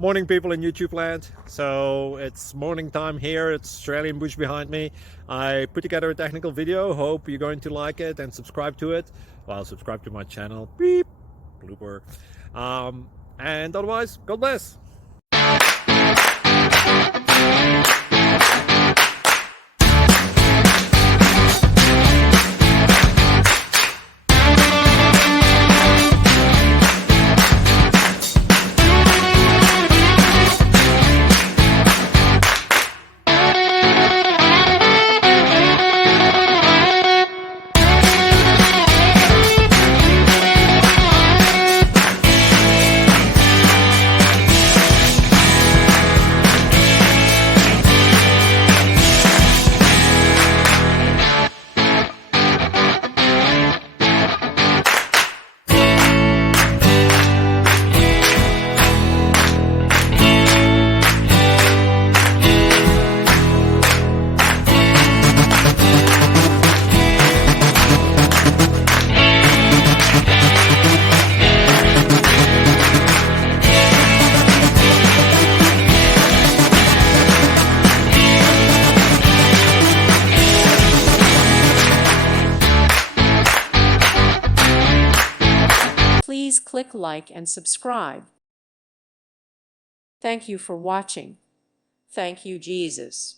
Morning, people in YouTube land. So it's morning time here. It's Australian bush behind me. I put together a technical video. Hope you're going to like it and subscribe to it. Well, subscribe to my channel. Beep, blooper. And otherwise, God bless. Please click like and subscribe. Thank you for watching. Thank you, Jesus.